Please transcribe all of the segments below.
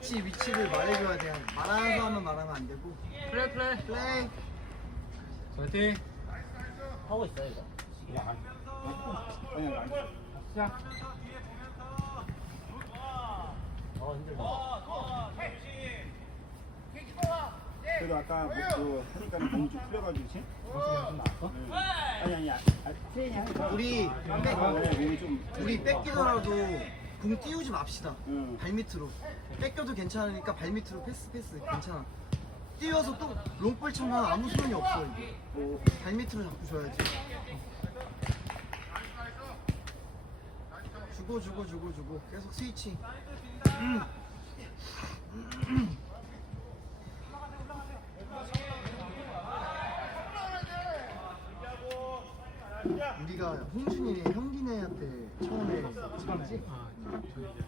같이 위치를 말해줘야 돼. 말하면서 하면 말하면 안 되고. 플레이 플레이 플레이. 화이팅 하고 있어요 이거. 아니 아니 시작 어 힘들다. 그래도 아까 뭐그 하니까 몸이 좀 풀려가지고 좀 나왔어? 응. 아니 아니 아니 트레이닝 하니까 우리 백, 네, 몸이 좀 우리 뺏기더라도 공 띄우지 맙시다. 응. 발 밑으로. 뺏겨도 괜찮으니까 발 밑으로 패스 패스 괜찮아. 띄워서 또 롱볼 차면 아무 소용이 없어. 이게. 뭐, 발 밑으로 자꾸 줘야지. 주고 주고 주고 주고 계속 스위칭. 음. 우리가 홍준이네 형 기네한테 처음에 찍었지? 아 저희 이제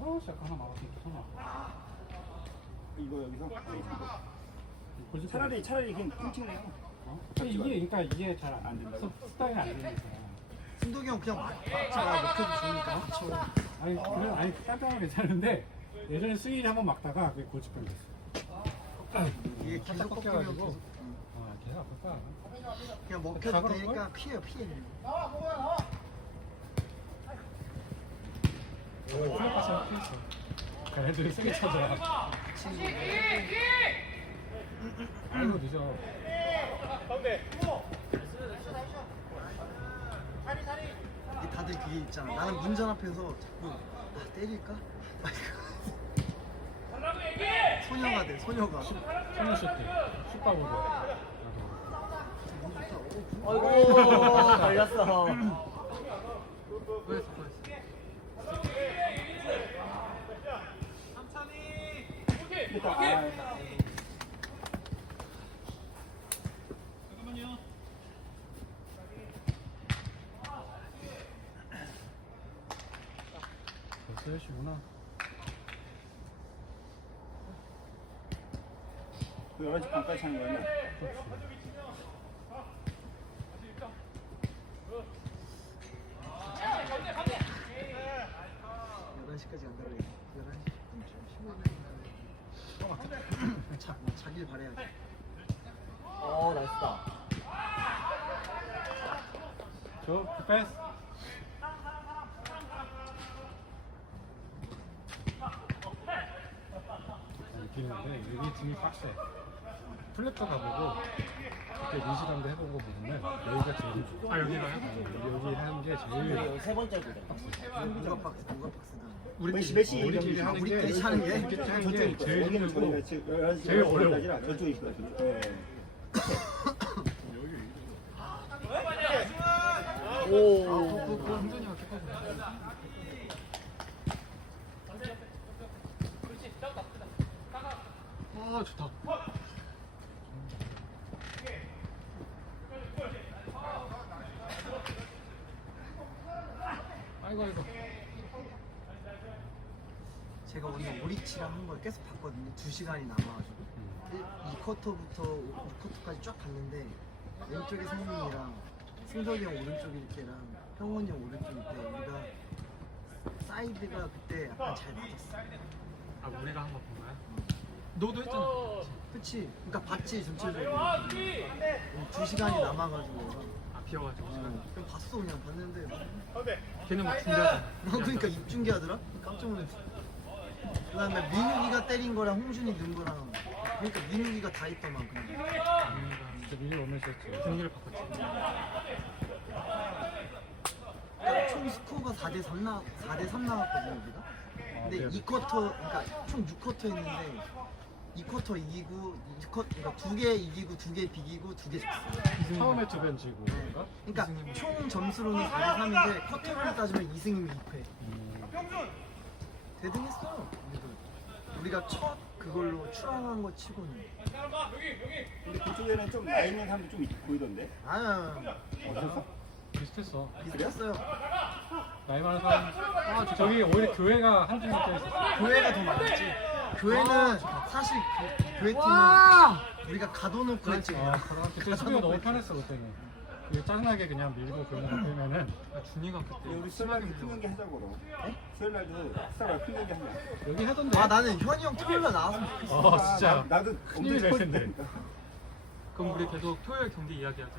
어 시작 하나 막았어 괜찮아 이거 여기서 골 차라리 차라리 그냥 킹킹해요 어? 이게 그러니까 이게 잘안안 된다고? 스- 스타일이 안 되니까 승덕이 형 그냥 막- 막자 먹혀도 좋으니까 맞춰. 아니 그래 아니 깜짝은 괜찮은데 예전에 스윙이 한번 막다가 그게 골치병 됐어 이게 계속 꺾이면. 계속 응. 아 아플 거야 그냥 다 먹혀도 되니까 거야? 피해요 피해. 플랫파스는 피했어 걔네들이 세게 쳐들어 아이고 늦어 이게 다들 그게 있잖아. 나는 문전 앞에서 자꾸 아 때릴까? 소녀가 돼 소녀가. 소녀 쇼트 슛바보드 어이구 걸렸어. 벌써 10시구나 그 11시 반까지 차는 거 아니야? 11시까지 간다고 해. 11시 15분. 자, 자길 바래야지. 어 나이스다. 저 굿패스 아니 비는데 여기 등이 빡세 플랫도 가보고 그때 리시감도 해보고 보면 여기가 제일 아 여기가요? 여기 하는 게 우리 제일 세 번째 구대. 누가 박스 누가 박스다. 몇 시, 몇 우리끼리 시 하는 게 우리끼리 하는 게? 우리끼리 하는 저쪽에 게 있거든. 제일 힘들고 저희가 지금 11시 제일 어려워. 있거든. 예. 오. 그거 운전이가 깨끗해 아 좋다 아이고 아이고 제가 오리치랑 한 걸 계속 봤거든요. 2시간이 남아가지고. 2쿼터부터 6쿼터까지 쫙 봤는데 왼쪽에 성민이랑 승석이 형 오른쪽일 때랑 형원이 형 오른쪽일 때 우리가 사이드가 그때 약간 잘 맞았어. 아 우리가 한 거 본 거야? 너도 했잖아 그치? 그러니까 봤지 전체적으로. 2시간이 남아가지고. 아 비어가지고 어, 그냥 봤어 그냥 봤는데 걔는 막 준비하잖아 나 그러니까 입중계 하더라? 깜짝 놀랐어. 그 다음에 민욱이가 때린 거랑 홍준이 넣은 거랑 그러니까 민욱이가 다 있더만 그냥. 진짜 미리 오면 썼지 분위기를 바꿨지 그러니까 총 스코어가 4대 3 나, 4대 3 나왔거든요 우리가. 근데 네, 네. 2쿼터, 그러니까 총 6쿼터 했는데 2쿼터 이기고 2쿼, 그러니까 두 개 이기고 두 개 비기고 두 개 졌어. 처음에 두번 지고 그런가? 그러니까 총 점수로는 4대 3인데 쿼터로 따지면 2승이면 2패. 음, 대등했어. 우리도. 우리가 첫 그걸로 출항한 거 치고는 근데 그쪽에는 좀 나이 있는 사람도 좀 있- 보이던데. 아니야 어땠어? 비슷했어. 비슷했어요 나이 많은 사람. 아, 저- 저기 오히려 교회가 한중 껴 있었어. 교회가 더 많았지 교회는 사실 그, 교회 팀은 우리가 가둬놓고 했지 아, 그때 수비가 너무 편했어 그때는. 이거 짜증나게 그냥 밀고 그러는 거 빼면은 준이가 야, 그때 우리 수요일날도 큰 경기 하자고 그럼. 수요일날도 스타가 큰 경기 하자. 여기 하던데. 아 나는 현이 형 토요일날 나왔으면 좋겠어 어 진짜. 나, 나도 큰일이 날 텐데. 그럼 우리 계속 토요일 경기 이야기하자.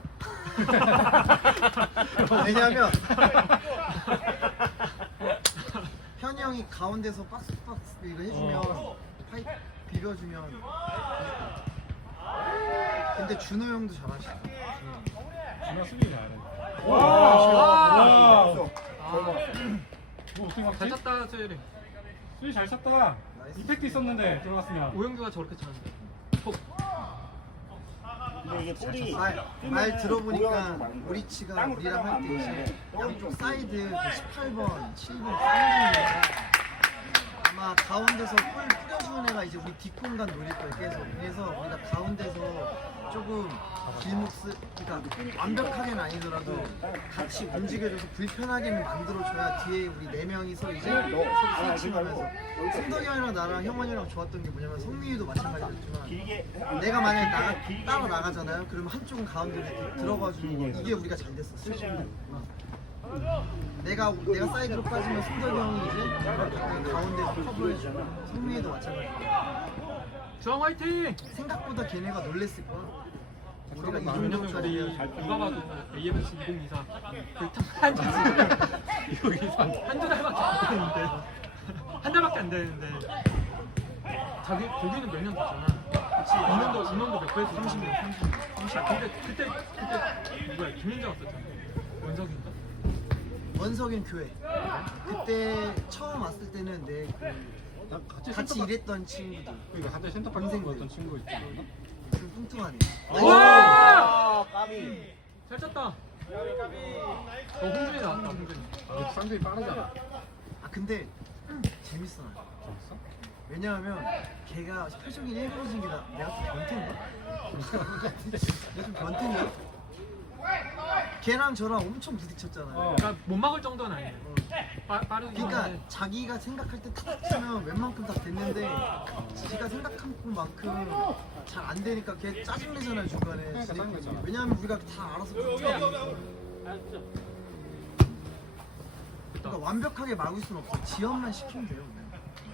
왜냐면 현이 형이 가운데서 박스 박스 이거 해주면 어. 파이 비벼주면 근데 준호 형도 준호 형. 정말 수비 잘해. 와, 와. 됐어. 뭐 어떻게 잘 막지? 찼다 수요일에. 수비 잘 찼다. 이펙트 있었는데 들어갔으면. 오영규가 저렇게 차는데. 톡. 근데 이게 볼이 말, 들어보니까. 우리치가 우리랑 따라가면 할때안 이제 보이는데 양쪽 좀 사이드 그 18번, 7번 쌍둥이가 아마 가운데서 볼 뿌려주는 애가 이제 우리 뒷공간 노릴 거예요 계속 그래서 우리가 가운데서 조금 길목스 그러니까 완벽하게는 아니더라도 같이 움직여줘서 불편하게는 만들어줘야 뒤에 우리 네 명이서 이제 서로 스위칭하면서 승덕이 형이랑 나랑 형원이랑 좋았던 게 뭐냐면 성민이도 마찬가지였지만 내가 만약에 나가, 따로 나가잖아요. 그러면 한쪽은 가운데로 이렇게 들어가 주는 거 이게 우리가 잘 됐어. 실제로. 내가 내가 사이드로 빠지면 승덕이 형이 이제 가운데서 커버해주고 성민이도 마찬가지. 주황 화이팅! 생각보다 걔네가 놀랬을 거야. 우리가 이 정도까지 누가 봐도 AFC 2024 그한 한두 달밖에 안 되는데 한 달밖에 안 되는데 자기 거기는 몇 년 됐잖아. 그렇지. 인원도 인원도 몇 배에서 30년, 30년. 30년. 근데 그때 그때 누구야 김민재 왔었잖아. 원석인가? 원석인 교회. 그때 처음 왔을 때는 내 그 나 같이 같이 센터백- 일했던 친구들 그러니까 같이 동생들. 했던 친구 있지? 좀 뚱뚱하네. 와! 아, 까비. 잘 쳤다. 어 홍준이 나왔다. 홍준이. 아, 상대이 빠르잖아. 아 근데 재밌어. 나. 재밌어? 왜냐하면 걔가 표정이 일그러진 게 나, 내가 좀 변태인가? 내가 좀 변태인가? 걔랑 저랑 엄청 부딪혔잖아요. 어. 그러니까 못 막을 정도는 아니에요. 빠, 빠르긴 그러니까 한데. 자기가 생각할 때탁 치면 웬만큼 다 됐는데 지가 생각한 만큼 잘 안 되니까 걔 짜증내잖아요 중간에. 그러니까. 왜냐하면 우리가 다 알아서 컨트롤하니까. 그러니까 완벽하게 막을 수는 없어. 지연만 시키면 돼요.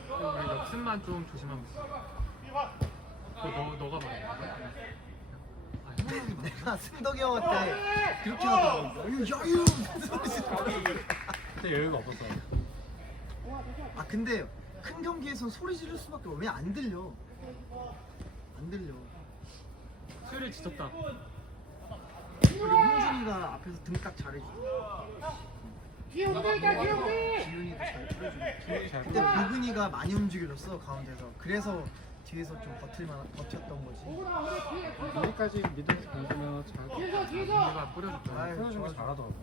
그냥. 우리 역습만 좀 조심하고 있어. 그거 너, 너가 말해. 아, 말해. 내가 승덕이 형한테 그렇게 하더라고. 야유! 그때 여유가 없었어. 아 근데 큰 경기에선 소리 지를 수밖에 없어. 왜안 들려? 안 들려. 수요일에 지쳤다. 그리고 홍준이가 앞에서 등 딱 잘해주고. 기훈이도 잘 풀어주고. 기분이 잘 그때 부근이가 많이 움직여줬어 가운데서. 그래서 뒤에서 좀 버틸만 버텼던 거지. 여기까지 미드에서 던지면 잘 내가 뿌려줬다. 아유, 풀어준 거 좋아, 좋아. 잘하더라고.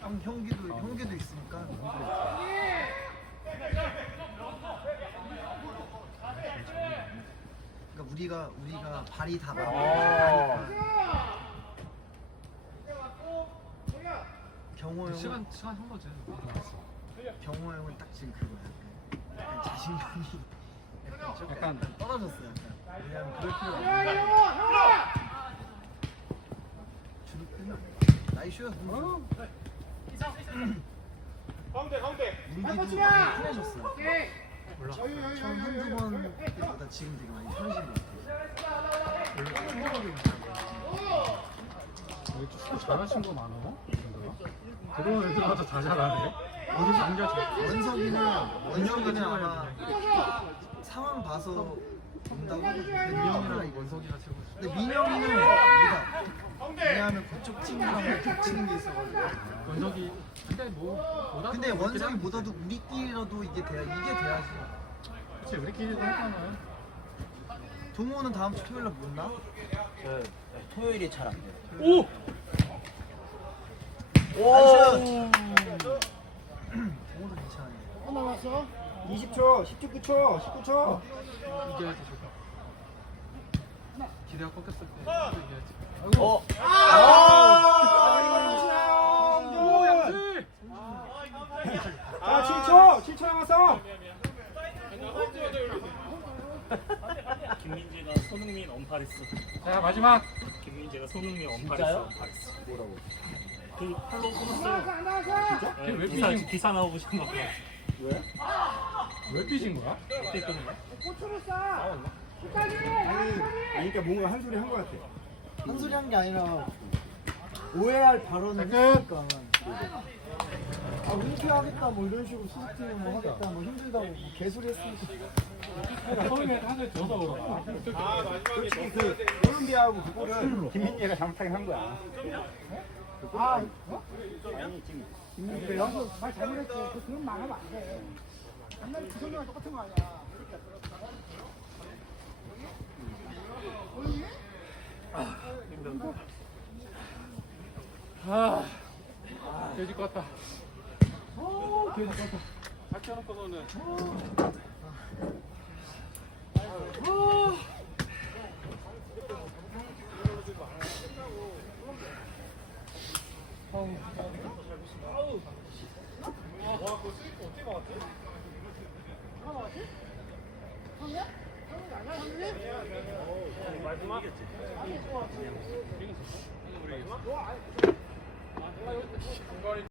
형 형기도 형기도 있으니까. 그러니까 우리가 우리가 발이 다 맞고 가니까. 경호 형은 시간 시간 한 거지. 경호 형은 딱 지금 그거야. 약간 자신감이 약간, 조금 약간- 약간 떨어졌어 약간. 왜냐면 그럴 필요가 없는 주눅 빼면 안 돼. 나이 쇼야. 어? 문기도 많이 편해졌어. 몰라. 처음 한두 번 때보다 지금 되게 많이 편해진 것 같아. 못하고. 여기 축구 잘하는 친구 많아? 들어온 애들마다 다 잘하네. 어디서 원석이는 최고야, 아마 상황 봐서 하거든. 근데 민영이랑 원석이가 최고지. 근데 민영이는 우리가 왜냐하면 그쪽 친구랑 겹치는 게 있어가지고. 원석이 근데 뭐 못하는 근데 거 원석이 못와도 우리끼리라도 이게 돼야 이게 돼야지. 그치, 우리끼리도 했잖아. 동호는 다음 주 토요일 날 못 나? 저 토요일이 잘 안 돼요. 오! 나이스! 동호도 괜찮아요. 20초, 19초, 19초. 이겨야지 저거. 기대가 꺾였을 때 이겨야지. 어. 오 양지. 자, 7초, 7초 남았어. 김민재가 손흥민 언팔했어. 자 마지막 김민재가 손흥민 언팔했어. 언팔했어. 뭐라고? 그 팔로 끊었어요. 진짜? 네, 왜 기사, 기사 나오신 거 같아요. 왜? 왜 삐진 거야? 거야? 아니, 아니, 그러니까 뭔가 한 소리 한것 같아. 한 소리 한 게 아니라 오해할 발언을 끝. 했으니까 아 은퇴하겠다 뭐 이런 식으로 수습팀을 뭐 하겠다 뭐 힘들다고 뭐 개소리 했으니까 처음에 사실 져서 그런가 솔직히 그 콜롬비아하고 그 골은 김민재가 잘못하게 한 거야. 아 아니 지금 김민재 여기서 말 잘못했지 그 그런 말 하면 안 돼 옛날에 주성이랑 똑같은 거 아니야. 힘든다. 아, 돼지 같다. 오, 돼지 같다. 같이 하는 거는. 아, 아. 와, 그거 쓰니까 어떻게 막았대? 마지막이었지. 이거 우리 이거. 아, 이거